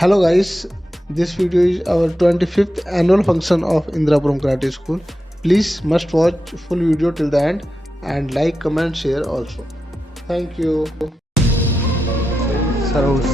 Hello guys, this video is our 25th annual function of Indrapuram Karate School. Please must watch full video till the end and like, comment, share also. Thank you. Saroos.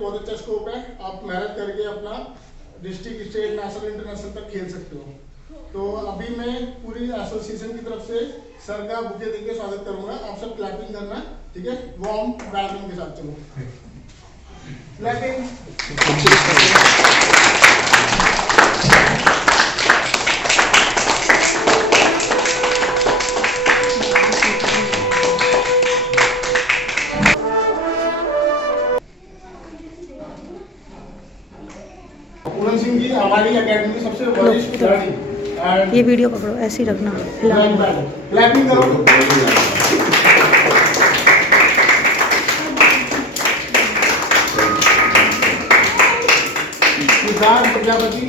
बहुत अच्छा scope है। आप मेहनत करके अपना district, state, national, international तक खेल सकते हो। तो अभी मैं पूरी एसोसिएशन की तरफ से सर का बुके देके स्वागत करूंगा। आप सब क्लैपिंग करना, ठीक है? वार्म वेलकम के साथ चलो क्लैपिंग। पूरन सिंह जी हमारी एकेडमी की सबसे वरिष्ठ खिलाड़ी। ये वीडियो पकड़ो, ऐसे ही रखना। क्लैपिंग करो। सिद्धार्थ प्रजापति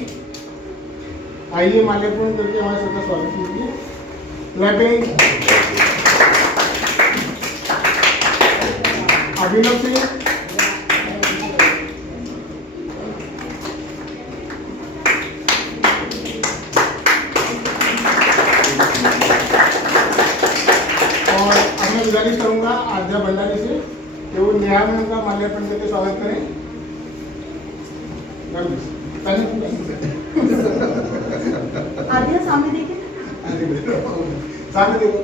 आइए माल्यार्पण करके हमारे सबका स्वागत कीजिए। क्लैपिंग। अभिनव सिंह, गुजारिश करूंगा आद्या भंडारी से कि वो न्याय में उनका माल्यार्पण करके स्वागत करें। आद्या सामने देखे, सामने देखो।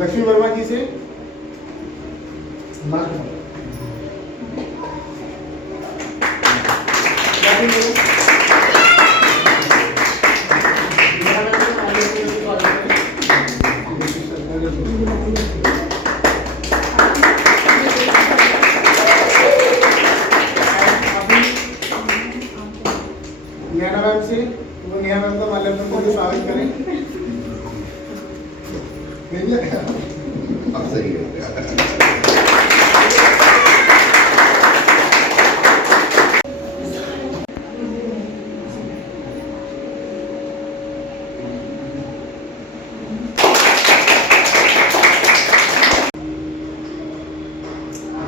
लक्ष्मी वर्मा जी से नैना मैम से वो नेहा मैम का माल्यार्पण करके स्वागत करें। अब सही है।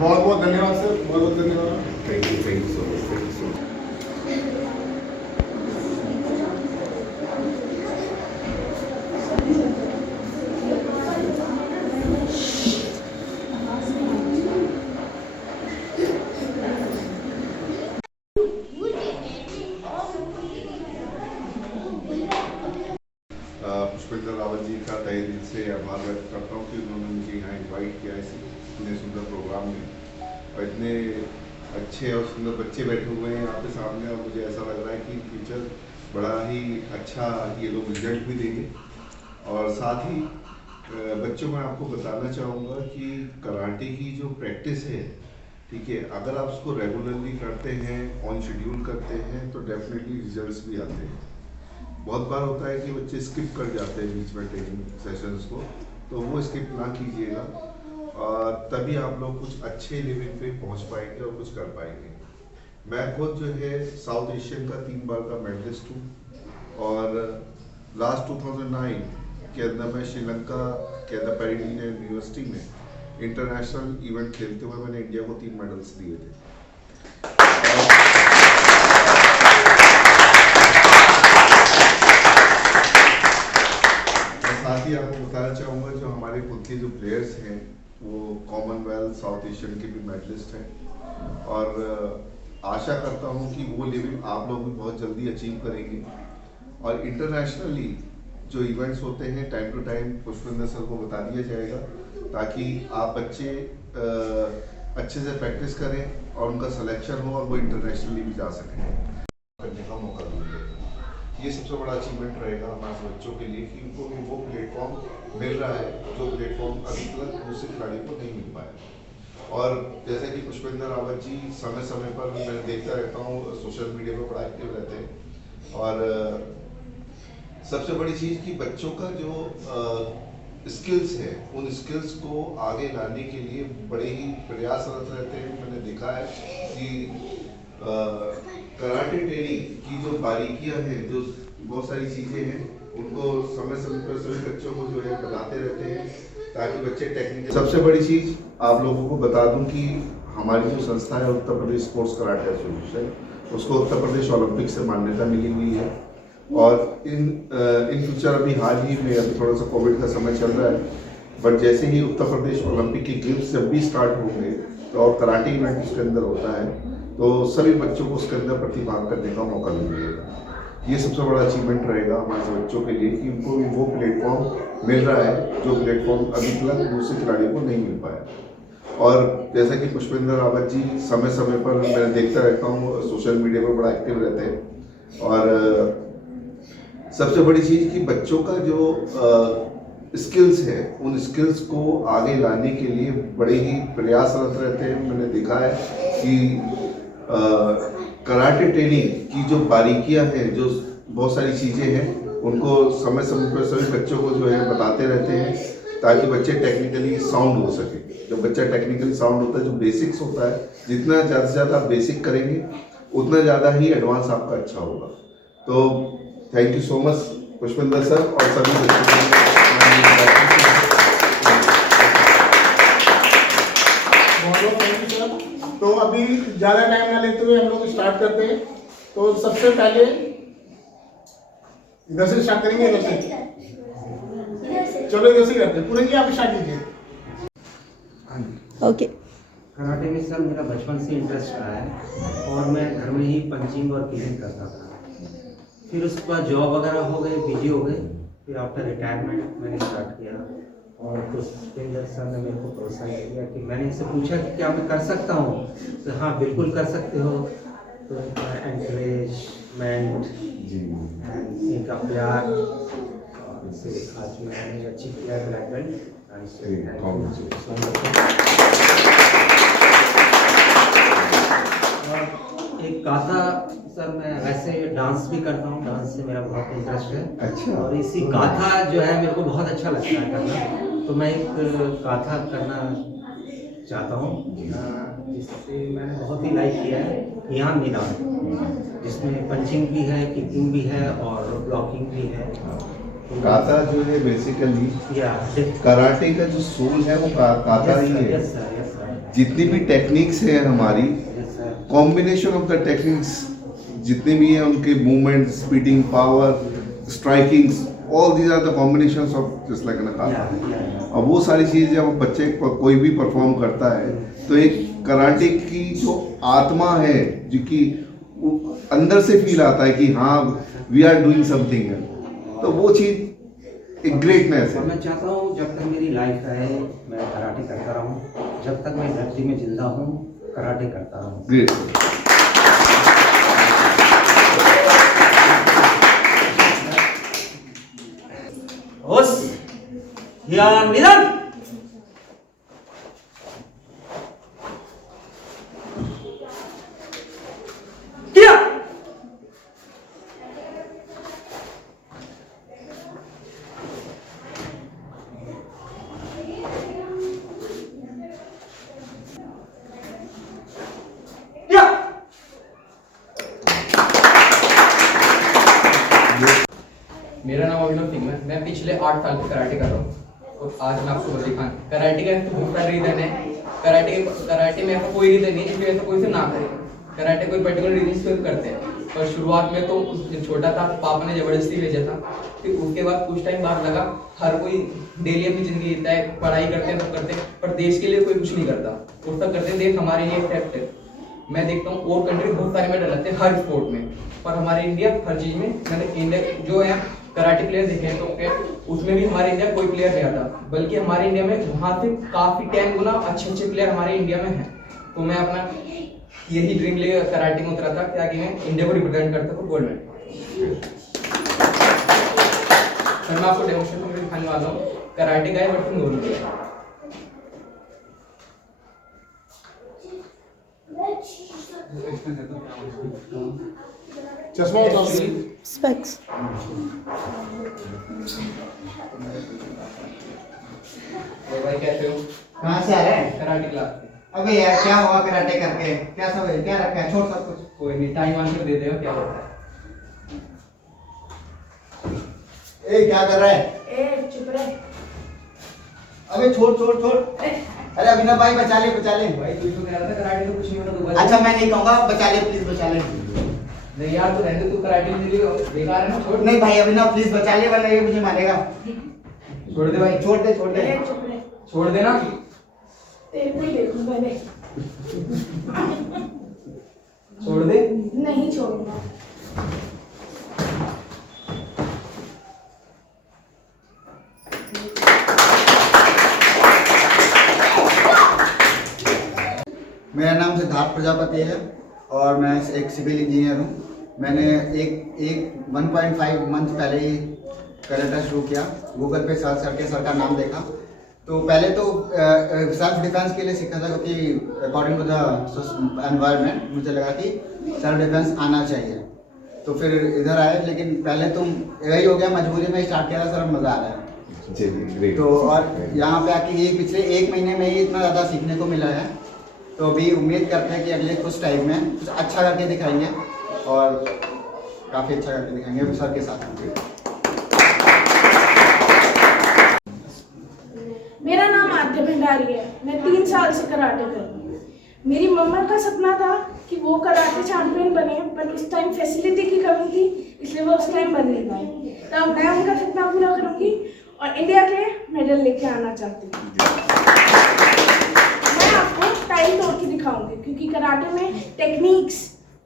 बहुत बहुत धन्यवाद सर, बहुत बहुत धन्यवाद। Thank you so much, thank you so much. Pushpendra Rawat ji का तहे दिल से आभार व्यक्त करता हूँ कि उन्होंने मुझे यहाँ इनवाइट किया है इतने सुंदर प्रोग्राम में, और इतने अच्छे और सुंदर बच्चे बैठे हुए हैं यहाँ पे सामने, और मुझे ऐसा लग रहा है कि फ्यूचर बड़ा ही अच्छा ये लोग रिजल्ट भी देंगे। और साथ ही बच्चों में आपको बताना चाहूँगा कि कराटे की जो प्रैक्टिस है, ठीक है, अगर आप उसको रेगुलरली करते हैं, ऑन शेड्यूल करते हैं, तो डेफिनेटली रिजल्ट्स भी आते हैं। बहुत बार होता है कि बच्चे स्किप कर जाते हैं बीच में ट्रेनिंग सेशंस को, तो वो स्किप ना कीजिएगा, और तभी आप लोग कुछ अच्छे लेवल पे पहुंच पाएंगे और कुछ कर पाएंगे। मैं खुद जो है साउथ एशियन का 3 बार का मेडलिस्ट हूँ, और लास्ट 2009 के अंदर मैं श्रीलंका के अंदर पेरिडीन यूनिवर्सिटी में इंटरनेशनल इवेंट खेलते हुए मैंने इंडिया को 3 मेडल्स दिए थे। साथ ही आपको बताना चाहूँगा जो हमारे खुद के जो प्लेयर्स हैं वो कॉमनवेल्थ, साउथ एशियन के भी मेडलिस्ट हैं, और आशा करता हूँ कि वो लेवल आप लोग भी बहुत जल्दी अचीव करेंगे। और इंटरनेशनली जो इवेंट्स होते हैं time to time Pushpendra sir को बता दिया जाएगा, ताकि आप बच्चे अच्छे से प्रैक्टिस करें और उनका सिलेक्शन हो और वो इंटरनेशनली भी जा सकें। करने का मौका दूंगा। ये सबसे बड़ा अचीवमेंट रहेगा हमारे बच्चों के लिए कि उनको भी वो प्लेटफॉर्म मिल रहा है जो प्लेटफॉर्म अभी तक दूसरे खिलाड़ियों को नहीं मिल पाया। और जैसा कि पुष्पेंद्र रावत जी समय समय पर मैं देखता रहता हूँ, सोशल मीडिया पर बड़ा एक्टिव रहते हैं। और सबसे बड़ी चीज़ कि बच्चों का जो स्किल्स है, उन स्किल्स को आगे लाने के लिए बड़े ही प्रयासरत रहते हैं। मैंने देखा है कि कराटे ट्रेनिंग की जो बारीकियां हैं, जो बहुत सारी चीज़ें हैं, उनको समय समय पर सभी बच्चों को जो है बताते रहते हैं ताकि बच्चे टेक्निकल। सबसे बड़ी चीज़ आप लोगों को बता दूं कि हमारी जो संस्था है Uttar Pradesh sports karate association, उसको उत्तर प्रदेश ओलंपिक से मान्यता मिली हुई है। और इन फ्यूचर अभी हाल ही में, अभी थोड़ा सा कोविड का समय चल रहा है, बट जैसे ही उत्तर प्रदेश ओलंपिक की गेम्स जब भी स्टार्ट होंगे तो और कराटे इवेंट उसके अंदर होता है तो सभी बच्चों को उसके अंदर प्रतिभाग करने का मौका मिलेगा। ये सबसे बड़ा अचीवमेंट रहेगा हमारे बच्चों के लिए कि उनको भी वो प्लेटफॉर्म मिल रहा है जो प्लेटफॉर्म अभी तक दूसरे खिलाड़ियों को नहीं मिल पाया। और जैसा कि पुष्पेंद्र रावत जी समय समय पर मैं देखता रहता हूँ, सोशल मीडिया पर बड़ा एक्टिव रहते हैं। और सबसे बड़ी चीज़ कि बच्चों का जो स्किल्स है, उन स्किल्स को आगे लाने के लिए बड़े ही प्रयासरत रहते हैं। मैंने देखा है कि कराटे ट्रेनिंग की जो बारीकियां हैं, जो बहुत सारी चीज़ें हैं, उनको समय समय पर सभी बच्चों को जो है बताते रहते हैं ताकि बच्चे टेक्निकली साउंड हो सके। जब बच्चा टेक्निकली साउंड होता है, जो बेसिक्स होता है, जितना ज़्यादा से ज़्यादा आप बेसिक करेंगे उतना ज़्यादा ही एडवांस आपका अच्छा होगा। तो thank you so much Pushpendra sir और सभी बच्चों को। तो अभी ज़्यादा टाइम ना लेते हुए हम लोग स्टार्ट करते हैं। तो सबसे पहले इधर से स्टार्ट करेंगे, इधर से चलो, इधर से करते हैं। पूरे जी आप स्टार्ट कीजिए। ओके। कराटे में सर मेरा बचपन से इंटरेस्ट रहा है और मैं घर में ही पंचिंग और किलिंग करता था। फिर उसके बाद जॉब वगैरह हो गए, बिजी हो गए। फिर आफ्टर रिटायरमेंट मैंने स्टार्ट किया और पुष्पेंद्र सर ने मेरे को प्रोत्साहित किया कि मैंने इनसे पूछा कि क्या मैं कर सकता हूँ, तो हाँ बिल्कुल कर सकते हो। तो एनकरेजमेंट इनका प्यार से आज मैंने अचीव किया ब्लैक बेल्ट। एक गाथा सर, मैं वैसे डांस भी करता हूँ, डांस से मेरा बहुत इंटरेस्ट है। अच्छा। और इसी गाथा जो है मेरे को बहुत अच्छा लगता है करना, तो मैं एक गाथा करना चाहता हूँ जिससे मैंने बहुत ही लाइक किया है, यहाँ निदान, जिसमें पंचिंग भी है, किकिंग भी है और ब्लॉकिंग भी है। काता जो है बेसिकली कराटे का जो सोल है वो काता ही है। Yes sir. जितनी भी टेक्निक्स है हमारी, कॉम्बिनेशन ऑफ द टेक्निक्स जितने भी हैं, उनके movement, speeding, power, strikings, all these are the combinations of just like an kata. अब वो सारी चीज़ जब बच्चे कोई भी परफॉर्म करता है तो एक कराटे की जो आत्मा है, जो कि अंदर से फील आता है कि हाँ वी आर डूइंग समथिंग, तो वो चीज़ एक ग्रेटनेस है। मैं चाहता हूँ जब तक मेरी लाइफ है मैं कराटे करता रहूँ, जब तक मैं धरती में जिंदा हूँ कराटे करता रहूँ। ग्रेट। निधन किया। मेरा नाम अभिनव सिंह है। मैं पिछले 8 साल से कराटे कर रहा हूँ और आज मैं आपको दिखाऊं कराटे का तो बहुत सारा रीजन है। कराटे में ऐसा कोई रीजन नहीं जिसकी वजह से कोई से ना करे। कराटे कोई पर्टिकुलर रीजन से करते हैं, पर शुरुआत में तो जब छोटा था पापा ने जबरदस्ती भेजा था। फिर उसके बाद कुछ टाइम बाद लगा हर कोई डेली अपनी जिंदगी जीता है, पढ़ाई करते हैं, सब करते हैं, पर देश के लिए कोई कुछ नहीं करता। वो सब करते हैं, देश हमारे लिए एक्सेप्ट है। मैं देखता हूँ और कंट्री बहुत सारे मेडल लाते हैं हर स्पोर्ट में, पर हमारे इंडिया हर चीज में, मैंने इंडिया जो है कराटे प्लेयर देखे हैं तो उसमें भी हमारे इंडिया कोई प्लेयर नहीं आता, बल्कि हमारे इंडिया में वहाँ से काफी 10 गुना अच्छे प्लेयर हमारे इंडिया में हैं। तो मैं अपना यही ड्रीम लेकर कराटे में उतरा था ताकि मैं इंडिया को रिप्रेजेंट कर सकूं गोल्ड मेडल। पर मैं आपको डेमोन्स्ट्रेट करके दिखाने वाला हूँ कराटे का है बट नॉर्मल है। चश्मा उतारो। स्पेक्स। और भाई कैसे हो? कहाँ से आ रहे हैं? कराटे क्लास से। अबे यार क्या हुआ कराटे करके? क्या सब है? क्या रखा है? छोड़ सब कुछ। कोई नहीं, टाइम आंसर दे दे क्या होता है। ए क्या कर रहा है? ए चुप रहे। अबे छोड़ छोड़ छोड़। अरे अभिनव भाई बचा ले बचा ले। भाई तू तो कह रहा था कराटे तो कुछ नहीं होता, तू बता। अच्छा मैं नहीं कहूँगा, बचा ले प्लीज बचा ले। नहीं यार तू रहने दे, तू कराटे के लिए बेकार है ना, छोड़। नहीं भाई अभिनव प्लीज बचा ले वरना ये मुझे मारेगा। छोड़ दे भाई, छोड़ दे छोड़ दे। ए चुप रहे। छोड़ दे ना। तेरे को ही देखूं पहले। छोड़ दे। नहीं छोड़ूंगा। मेरा नाम सिद्धार्थ प्रजापति है और मैं एक सिविल इंजीनियर हूँ। मैंने एक 1.5 मंथ पहले ही कराटे शुरू किया। गूगल पे सर्च करके सर का नाम देखा तो पहले तो सेल्फ डिफेंस के लिए सीखा था, क्योंकि अकॉर्डिंग टू द एनवायरनमेंट मुझे लगा कि सेल्फ डिफेंस आना चाहिए। तो फिर इधर आए, लेकिन पहले तो यही हो गया, मजबूरी में स्टार्ट किया था सर, मज़ा आ रहा है। तो और यहाँ पे आके ये पिछले 1 महीने में ही इतना ज़्यादा सीखने को मिला है। तो अभी उम्मीद करते हैं कि अगले कुछ टाइम में कुछ अच्छा करके दिखाएंगे और काफ़ी अच्छा करके दिखाएंगे सर के साथ। मेरा नाम आद्य भंडारी है। मैं 3 साल से कराटे कर रही हूँ। मेरी मम्मा का सपना था कि वो कराटे चैंपियन बने, पर उस टाइम फैसिलिटी की कमी थी, इसलिए वो उस टाइम बन नहीं पाए। तब मैं उनका सपना पूरा करूँगी और इंडिया के मेडल लेके आना चाहती हूँ। मैं आपको टाइल तोड़ के दिखाऊंगी, क्योंकि कराटे में टेक्निक्स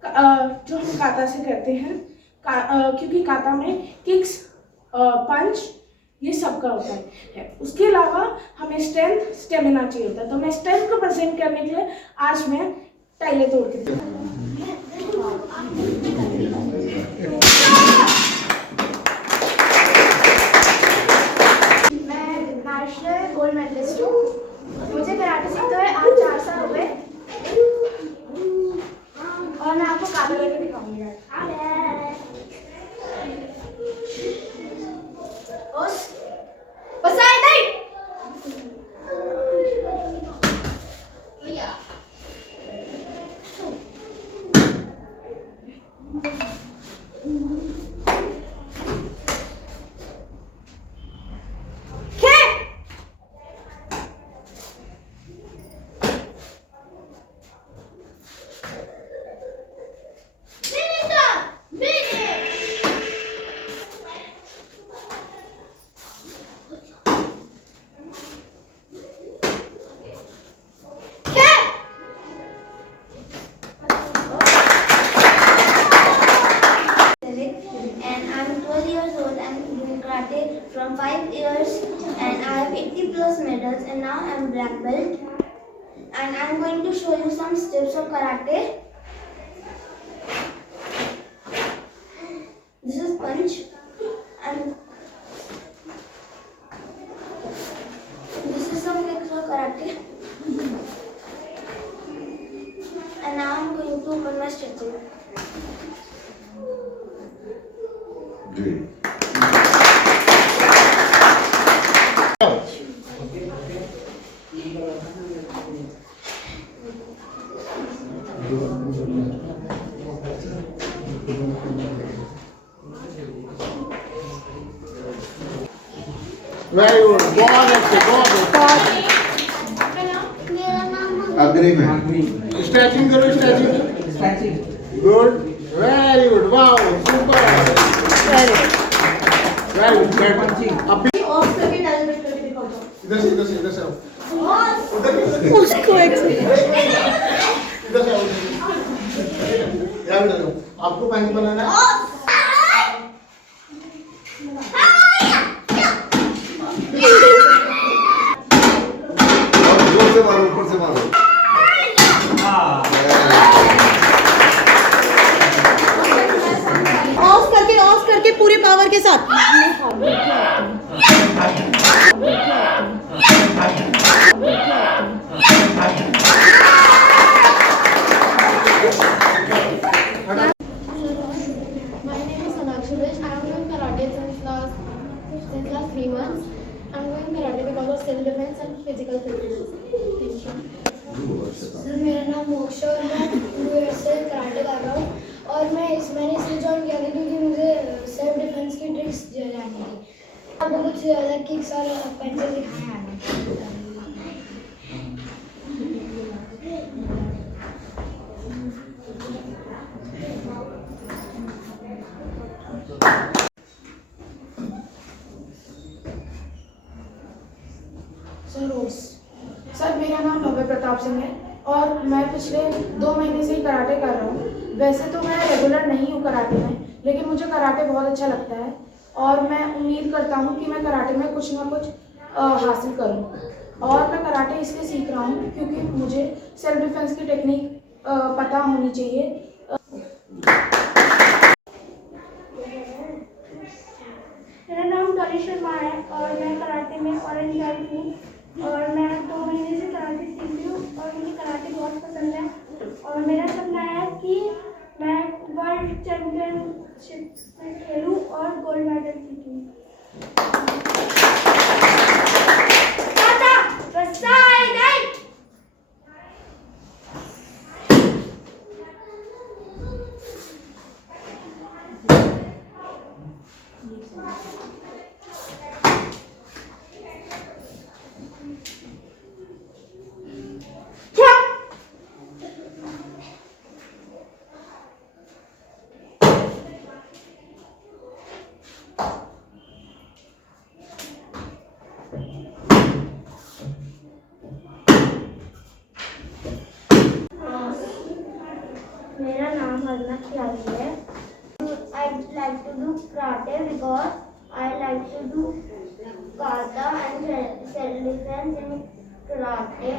जो हम काता से करते हैं, क्योंकि काता में किक्स, पंच, ये सबका होता है। उसके अलावा हमें स्ट्रेंथ, स्टेमिना चाहिए होता है। तो मैं स्ट्रेंथ को प्रेजेंट करने के लिए आज मैं टाइलें तोड़ के मैं नेशनल गोल्ड मेडलिस्ट हूँ। मुझे कराटे सीखते हुए आज 4 साल हो गए और मैं आपको काबू करके दिखाऊंगी। From 5 years and I have 80 plus medals and now I am black belt and I am going to show you some steps of karate. This is punch and this is some kicks of karate and now I am going to open my stretching. Great. Very good, बहुत अच्छे, बहुत अच्छे। Agree में stretching करो, stretching. Good, very good, wow, super, very good. अभी of करके डाल बैठ करके दिखाओ। इधर से आओ। उसको इधर से आओ। यार डालो, आपको पैंट बनाना है। ऊपर से मारो। ऑफ करके पूरी पावर के साथ। 3 months. I'm doing karate because of self defense and physical fitness. Thank you. Sir मेरा नाम मोक्ष है और मैं यूएस से कराटे कर रहा हूँ और मैंने इसलिए ज्वाइन किया था क्योंकि मुझे सेल्फ डिफेंस की ट्रिक्स जाननी थी। आपको कुछ ज़्यादा किक्स और पंचेस दिखाए आना। सर मेरा नाम भव्य प्रताप सिंह है और मैं पिछले 2 महीने से ही कराटे कर रहा हूँ। वैसे तो मैं रेगुलर नहीं हूँ कराटे में, लेकिन मुझे कराटे बहुत अच्छा लगता है और मैं उम्मीद करता हूँ कि मैं कराटे में कुछ ना कुछ हासिल करूँ। और मैं कराटे इसलिए सीख रहा हूँ क्योंकि मुझे सेल्फ डिफेंस की टेक्निक पता होनी चाहिए। मेरा नाम डॉली शर्मा है और मैं कराटे में ऑरेंज बेल्ट हूँ और मैं 2 महीने से कराटे सीख रही हूँ और मुझे कराटे बहुत पसंद है और मेरा सपना है कि मैं वर्ल्ड चैम्पियनशिप में खेलूँ और गोल्ड मेडल जीतूँ। मेरा नाम अर्ना खियाली है। I'd like to do karate because I like to do kata and self-defense in karate.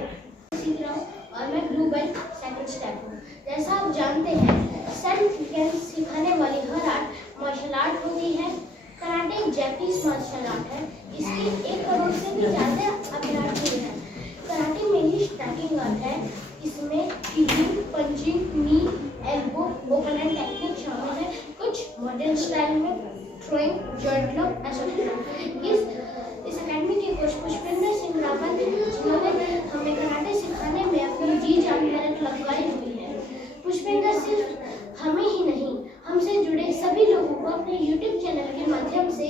सीख रहा हूँ और मैं ब्लू बेल्ट सेकंड स्टेप हूँ। जैसा आप जानते हैं, सेल्फ डिफेंस सिखाने वाली हर आर्ट मार्शल आर्ट होती है। कराटे एक जैपनीज मार्शल आर्ट है। इसकी 1 करोड़ से भी ज़्यादा अभ्यार्थी हैं। कराटे में ही स्ट्राइकिंग आर्ट है। इसमें किकिंग, पंचिंग, नी, एल्बो, ओपनर टेक्निक शामिल है। कुछ मॉडर्न स्टाइल में थ्रोइंग, जॉइंट लॉक, ऐसा इस अकेडमी के कोच पुष्पेंद्र सिंह रावत जिन्होंने हमें कराटे सिखाने में अपनी जी जान मेहनत लगाई हुई है। पुष्पेंद्र सिर्फ हमें ही नहीं, हमसे जुड़े सभी लोगों को अपने YouTube चैनल के माध्यम से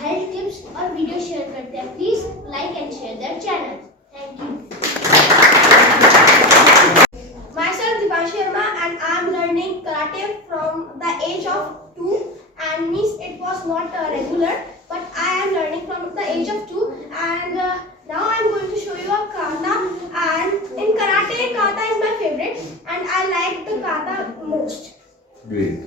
हेल्थ टिप्स और वीडियो शेयर करते हैं। Please like and share their channel. Thank you. Myself Dipanshu Sharma and I am learning karate from the age of 2 and means it was not regular, but I am learning from the age of 2 and now I am going to show you a kata, and in karate kata is my favorite and I like the kata most. Great.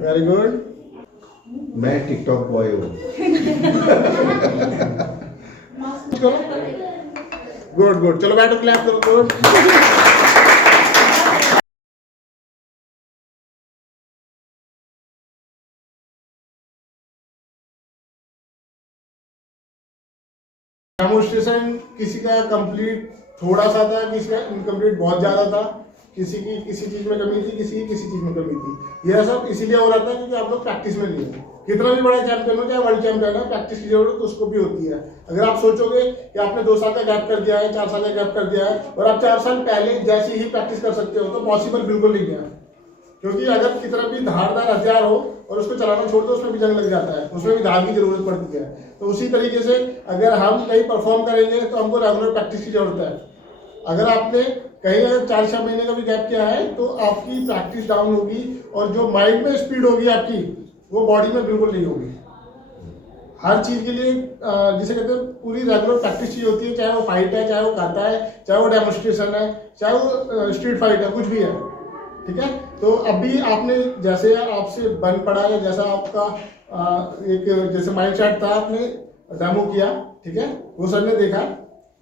Very good. मैं TikTok boy हूँ। Good good, चलो बैठो, clap करो। Good. Demonstration किसी का complete थोड़ा सा था, किसी का इनकम्प्लीट बहुत ज्यादा था, किसी की किसी चीज में कमी थी, किसी की किसी चीज में कमी थी। यह सब इसीलिए हो रहा था क्योंकि आप लोग प्रैक्टिस में नहीं है। कितना भी बड़ा चैंपियन हो, चाहे वर्ल्ड चैंपियन है, प्रैक्टिस की जरूरत तो उसको भी होती है। अगर आप सोचोगे कि आपने 2 साल का गैप कर दिया है, 4 साल का गैप कर दिया है और आप 4 साल पहले जैसी ही प्रैक्टिस कर सकते हो, तो पॉसिबल बिल्कुल नहीं है। क्योंकि अगर कितना भी धारदार हथियार हो और उसको चलाना छोड़ दो, उसमें भी जंग लग जाता है, उसमें भी धार की जरूरत पड़ती है। तो उसी तरीके से अगर हम कहीं परफॉर्म करेंगे तो हमको रेगुलर प्रैक्टिस की जरूरत है। अगर आपने कहीं अगर 4-6 महीने का भी गैप किया है तो आपकी प्रैक्टिस डाउन होगी और जो माइंड में स्पीड होगी आपकी वो बॉडी में बिल्कुल नहीं होगी। हर चीज़ के लिए जिसे कहते हैं पूरी रेगुलर प्रैक्टिस चाहिए होती है, चाहे वो फाइट है, चाहे वो काता है, चाहे वो डेमोन्स्ट्रेशन है, चाहे वो स्ट्रीट फाइट है, कुछ भी है, ठीक है। तो अभी आपने जैसे आपसे बन पड़ा या जैसा आपका एक जैसे माइंड सेट था, आपने डेमो किया, ठीक है, वो सर ने देखा,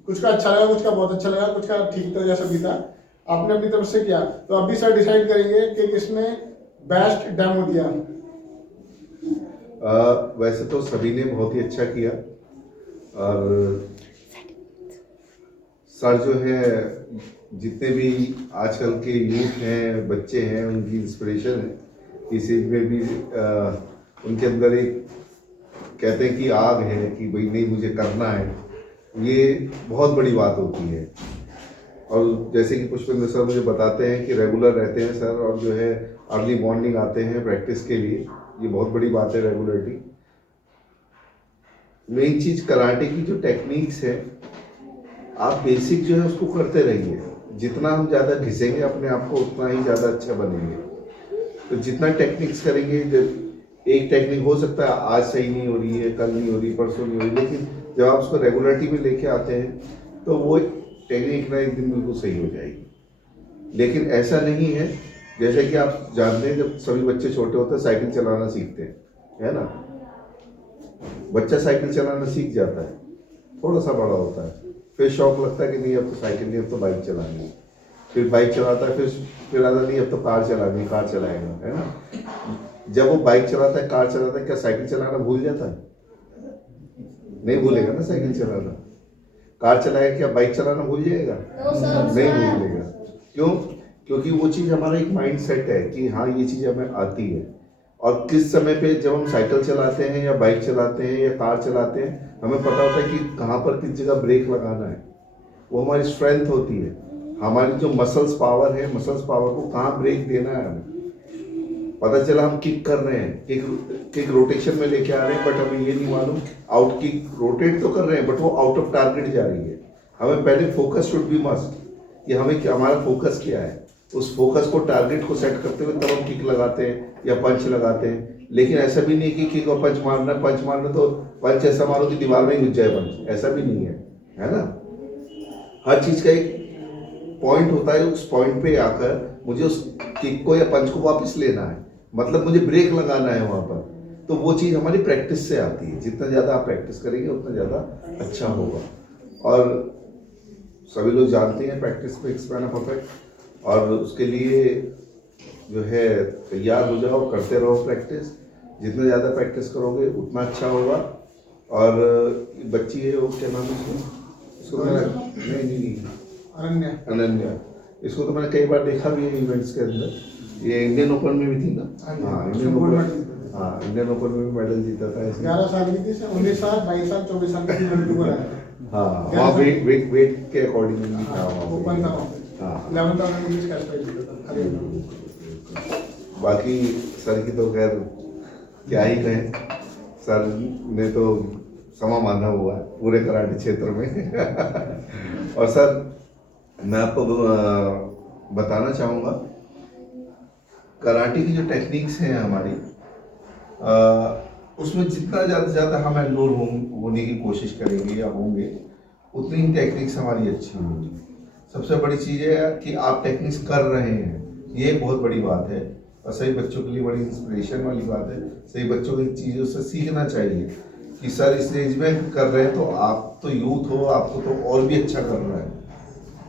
कुछ का अच्छा लगा, कुछ का बहुत अच्छा लगा, कुछ का ठीक था जैसा भी था, आपने अपनी तरफ से किया। तो अभी सर डिसाइड करेंगे कि किसने बेस्ट डेमो दिया। वैसे तो सभी ने बहुत ही अच्छा किया और सर जो है जितने भी आजकल के यूथ हैं, बच्चे हैं, उनकी इंस्पिरेशन है। इस एज में भी उनके अंदर एक कहते हैं कि आग है कि भाई नहीं मुझे करना है, ये बहुत बड़ी बात होती है। और जैसे कि पुष्पेंद्र सर मुझे बताते हैं कि रेगुलर रहते हैं सर और जो है अर्ली मॉर्निंग आते हैं प्रैक्टिस के लिए, ये बहुत बड़ी बात है रेगुलरिटी। मेन चीज़ कराटे की जो टेक्निक्स है, आप बेसिक जो है उसको करते रहिए। जितना हम ज़्यादा घिसेंगे अपने आप को उतना ही ज़्यादा अच्छा बनेंगे। तो जितना टेक्निक्स करेंगे, जब एक टेक्निक हो सकता है आज सही नहीं हो रही है, कल नहीं हो रही, परसों नहीं हो रही, लेकिन जब आप उसको रेगुलरिटी में लेके आते हैं तो वो टेक्निक ना एक दिन बिल्कुल सही हो जाएगी। लेकिन ऐसा नहीं है, जैसे कि आप जानते हैं जब सभी बच्चे छोटे होते हैं साइकिल चलाना सीखते हैं, है ना, बच्चा साइकिल चलाना सीख जाता है, थोड़ा सा बड़ा होता है, फिर शौक लगता है कि नहीं अब तो साइकिल नहीं, अब तो बाइक चलानी है, फिर बाइक चलाता है, फिर आता नहीं अब तो कार चलानी, कार चलाएगा, है ना। जब वो बाइक चलाता है, कार चलाता है, क्या साइकिल चलाना भूल जाता है? नहीं भूलेगा ना साइकिल चलाना। कार चलाएगा क्या बाइक चलाना भूल जाएगा? नहीं भूलेगा। क्यों? क्योंकि वो चीज़ हमारा एक माइंड सेट है कि हाँ ये चीज़ हमें आती है। और किस समय पे जब हम साइकिल चलाते हैं या बाइक चलाते हैं या कार चलाते हैं, हमें पता होता है कि कहाँ पर किस जगह ब्रेक लगाना है। वो हमारी स्ट्रेंथ होती है, हमारी जो मसल्स पावर है, मसल्स पावर को कहाँ ब्रेक देना है हमें पता चला। हम किक कर रहे हैं, किक रोटेशन में लेके आ रहे हैं, बट हमें ये नहीं मालूम आउट किक रोटेट तो कर रहे हैं बट वो आउट ऑफ टारगेट जा रही है। हमें पहले फोकस शुड बी मस्ट कि हमें क्या, हमारा फोकस क्या है, उस फोकस को टारगेट को सेट करते हुए तब हम किक लगाते हैं या पंच लगाते हैं। लेकिन ऐसा भी नहीं कि किक और पंच मारना तो पंच ऐसा मारो कि दीवार में ही घुस जाए पंच, ऐसा भी नहीं है ना। हर चीज़ का एक पॉइंट होता है, उस पॉइंट पे आकर मुझे उस किक को या पंच को वापस लेना है, मतलब मुझे ब्रेक लगाना है वहाँ पर। तो वो चीज़ हमारी प्रैक्टिस से आती है, जितना ज़्यादा आप प्रैक्टिस करेंगे उतना ज़्यादा अच्छा होगा। और सभी लोग जानते हैं प्रैक्टिस मेक्स मैन परफेक्ट, और उसके लिए जो है तैयार हो जाओ, करते रहो प्रैक्टिस। जितना ज़्यादा प्रैक्टिस करोगे उतना अच्छा होगा। और बच्ची है वो क्या नाम है इसको नहीं अनन्या, इसको तो मैंने कई बार देखा भी है इवेंट्स के अंदर, ये इंडियन ओपन में भी थी ना। हाँ इंडियन ओपन में भी मेडल जीता था। 11 साल की थी, 19 साल 22 साल 24 साल की यूट्यूबर है। हाँ वहाँ वेट के अकॉर्डिंग भी था ओपन था। हाँ 11,000 इंग्लिश कैश प्राइज जीता था। बाकी सर की तो खैर क्या ही कहें, सर ने तो समा माना हुआ है पूरे कराटे क्षेत्र में। और सर मैं आपको बताना चाहूँगा, कराटे की जो टेक्निक्स हैं हमारी, उसमें जितना ज़्यादा से ज़्यादा हम एनरोल होने की कोशिश करेंगे या होंगे, उतनी ही टेक्निक्स हमारी अच्छी होंगी। सबसे बड़ी चीज़ है कि आप टेक्निक्स कर रहे हैं, ये एक बहुत बड़ी बात है और सही बच्चों के लिए बड़ी इंस्पिरेशन वाली बात है। सही बच्चों को इन चीज़ों से सीखना चाहिए कि सर इस एज में कर रहे हैं तो आप तो यूथ हो, आपको तो और भी अच्छा करना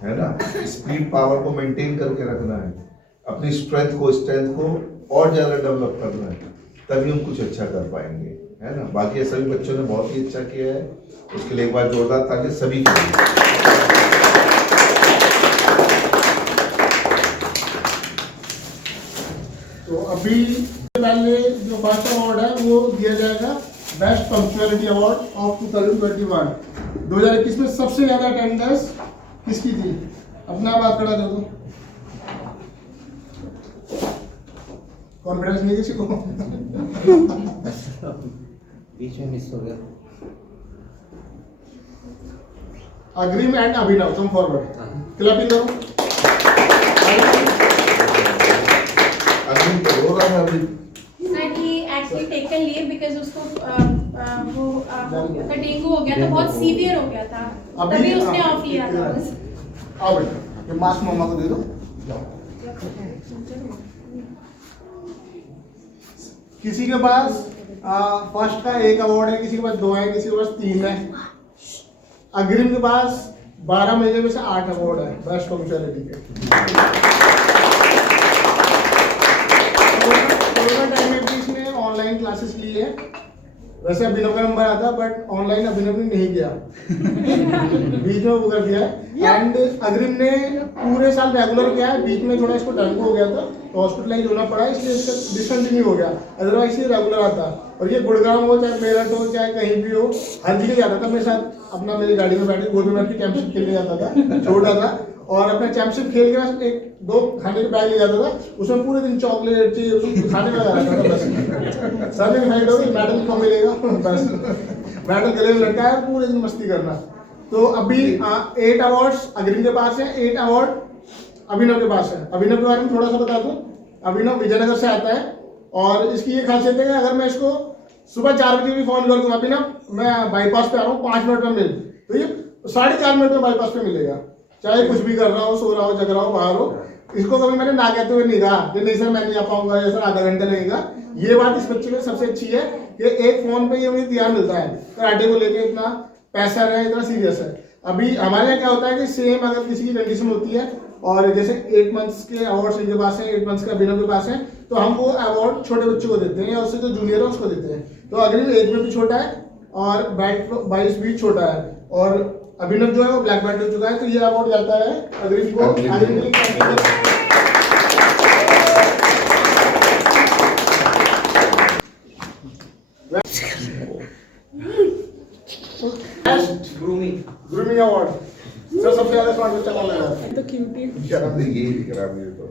है ना। स्पीड पावर को मेंटेन करके रखना है, अपनी स्ट्रेंथ को और ज़्यादा डेवलप करना है, तभी हम कुछ अच्छा कर पाएंगे, है ना। बाकी सभी बच्चों ने बहुत ही अच्छा किया है, उसके लिए एक बार जोरदार ताली सभी के लिए। तो अभी पहले जो फर्स्ट अवार्ड है वो दिया जाएगा बेस्ट पंक्चुअलिटी अवार्ड ऑफ 2021। 2021 में सबसे ज़्यादा अटेंडेंस किसकी थी? अपना बात खड़ा दे दो। कॉन्फिडेंस नहीं किसी को? बीच में मिस हो गया। अग्रिम and Abhinav, come forward, clapping करो। अग्रिम तो हो रहा है अभी। Sir he actually taken leave because उसको वो उसका डेंगू हो गया था, बहुत सीवियर हो गया था, तभी उसने ऑफ लिया था बस। आओ बेटा, ये मास्क मम्मा को दे दो। किसी के पास फर्स्ट का 1 अवार्ड है, किसी के पास 2 है, किसी के पास 3 है। अग्रिम के पास 12 महीने में से 8 अवार्ड है बेस्ट पंक्चुअलिटी के। कोरोना टाइम में भी इसने ऑनलाइन क्लासेस ली है। वैसे अभिनव का नंबर आता बट ऑनलाइन अभिनव ने नहीं किया, बीच में वो कर दिया है। एंड अग्रिम ने पूरे साल रेगुलर किया है, बीच में थोड़ा इसको डेंगू हो गया था तो हॉस्पिटलाइज होना पड़ा, इसलिए इसका डिसकंटिन्यू हो गया, अदरवाइज ये रेगुलर आता। और ये गुड़गांव हो चाहे मेरठ हो चाहे कहीं भी हो, हर जगह जाता था मेरे साथ, अपना मेरी गाड़ी में बैठ के गोल्ड मेडल की चैंपियनशिप खेलने जाता था, छोटा था, और अपना चैंपियनशिप खेल के बाद 1-2 खाने के बैग ले जाता था, उसमें पूरे दिन चॉकलेट चिप्स खाने में लगा रहता था बस। सर ने डिसाइड हो गई मेडल कब मिलेगा, बस मेडल गले में लटका है, पूरे दिन मस्ती करना। तो अभी 8 अवार्ड्स अग्रिम के पास है, 8 अवार्ड अभिनव के पास है। अभिनव के बारे में थोड़ा सा बता दूं, अभिनव विजयनगर से आता है और इसकी ये खासियत है कि अगर मैं इसको सुबह 4 बजे भी फोन कर दूं, अभिनव मैं बाईपास पे आ रहा हूँ 5 मिनट में मिल, तो ये 4.5 मिनट में बाईपास पे मिलेगा, चाहे कुछ भी कर रहा हो, सो रहा हो, जग रहा हो, बाहर हो। इसको कभी मैंने ना कहते हुए नहीं कहा कि नहीं सर मैं नहीं आ पाऊंगा या सर आधा घंटा लगेगा। ये बात इस बच्चे में सबसे अच्छी है कि एक फोन पे ये मुझे तैयार मिलता है, कराटे को लेके इतना पैसा है, इतना सीरियस है। अभी हमारे यहाँ क्या होता है कि सेम अगर किसी की कंडीशन होती है और जैसे 8 मंथ्स के अवार्ड इनके पास है, 8 मंथ्स के अभिनव के पास है, तो हम वो अवार्ड छोटे बच्चों को देते हैं या उससे जो जूनियर है उसको देते हैं। तो अग्रिम एज में भी छोटा है और बैट वाइज भी छोटा है, और अभिनव जो है वो ब्लैक बेल्ट हो चुका है, तो ये अवार्ड जाता है अग्रिम को। ग्रूमिंग अवार्ड सर सबसे ज्यादा स्मार्ट बच्चा कौन लगा? तो क्यूट ही शराब नहीं, ये भी खराब नहीं तो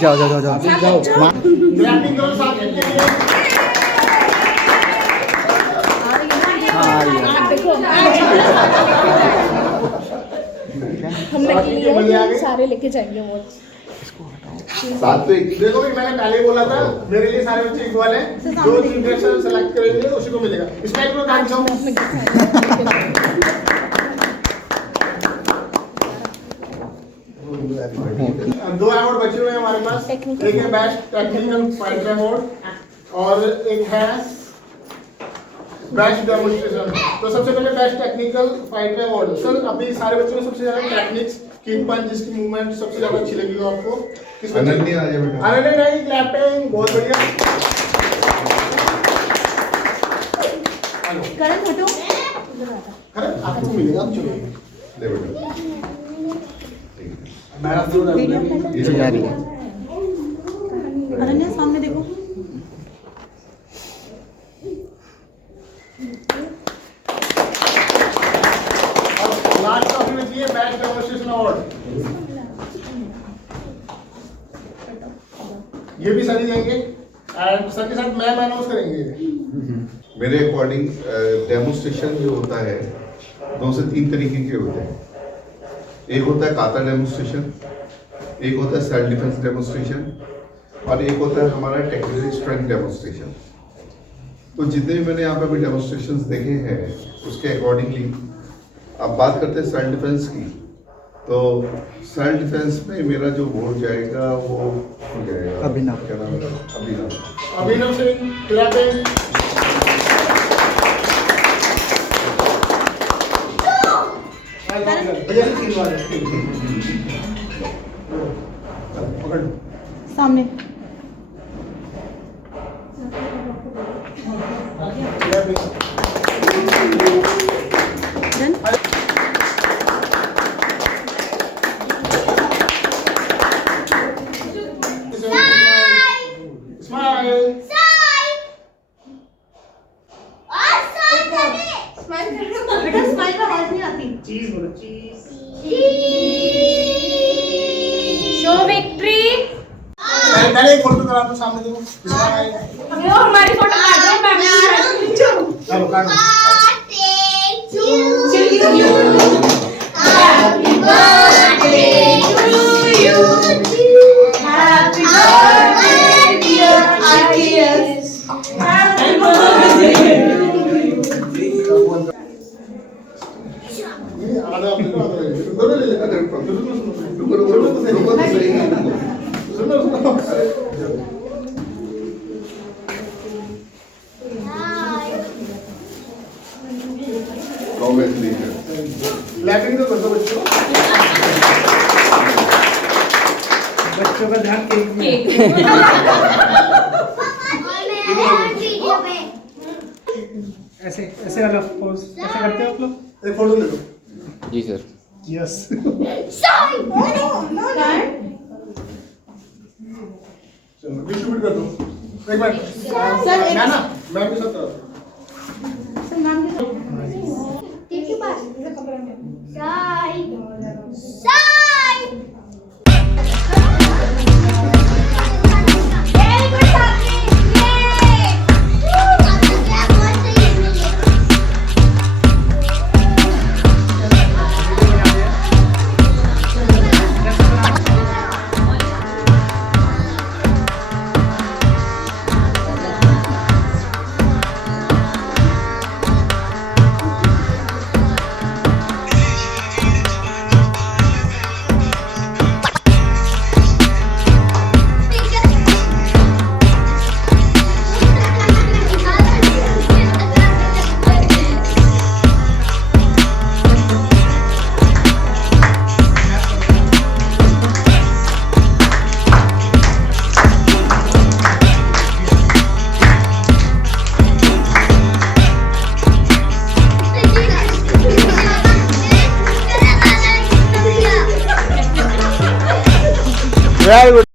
जाओ जाओ जाओ जाओ जाओ। क्लैपिंग करो साथ के लिए। हमने सारे लेके जाएंगे वो। सात्विक देखो भी मैंने पहले ही बोला था मेरे लिए सारे बच्चे इक्वल हैं, जो टीम ड्रेसर सेलेक्ट करेंगे उसी को मिलेगा। स्माइल करो, थैंक यू। 2 अवार्ड बचे हुए हैं हमारे पास, एक है बेस्ट टेक्निकल फाइटर अवार्ड और एक है बेस्ट डेमोन्स्ट्रेशन। तो सबसे पहले best technical fighter award. Sir अभी सारे बच्चों में सबसे ज्यादा टेक्निक्स, किक पंच जिसकी मूवमेंट सबसे ज्यादा अच्छी लगी हो आपको, किस बच्चे? अनन्या आ जाए बेटा। अनन्या नहीं, क्लैपिंग, बहुत बढ़िया। करण फोटो करण आपको मिलेगा, चलो ले बेटा। ये जा रही है। अनन्या सामने देखो। लास्ट ट्रॉफी में चाहिए बेस्ट डेमोन्स्ट्रेशन अवार्ड। ये भी सर ही देंगे एंड सर के साथ मैं अनाउंस करेंगे। मेरे अकॉर्डिंग डेमोन्स्ट्रेशन जो होता है 2 से 3 तरीके के होते हैं। एक होता है काता डेमोन्स्ट्रेशन, एक होता है सेल्फ डिफेंस डेमोन्स्ट्रेशन और एक होता है हमारा टेक्निकल स्ट्रेंथ डेमोन्स्ट्रेशन। तो जितने भी मैंने यहाँ पे अभी डेमोन्स्ट्रेशंस देखे हैं उसके अकॉर्डिंगली अब बात करते हैं सेल्फ डिफेंस की। तो सेल्फ डिफेंस में मेरा जो वोट जाएगा वो हो जाएगा अभिनव। क्या नाम है? अभिनव। अभिनव सिंह, क्लैपिंग। भैया तीन बार पकड़ लो। सामने डन। स्माइल। बेटा स्माइल का आवाज नहीं आता। चीज बोलो चीज। Show victory. मैंने एक फोटो करा, तो सामने देखो। वो हमारी फोटो काट रहे हैं, मैम। चलो काटो। Happy birthday to you. Happy birthday dear Akias. Happy birthday to you. आधा अपने को आधा ले। दोनों ले ले। रुको तो सही। सुनो। Congratulations. लैटरिन तो कर दो बच्चों। बच्चों का ध्यान केक में। ऐसे ऐसे वाला पोज ऐसे करते हो आप लोग? एक फोटो ले लो। जी सर। यस। चलो डिस्ट्रीब्यूट कर दो। एक मिनट। सर, एक- ना मैम के साथ करो। Take your pass. Side. Very good, Sakshi. Yay! Very good.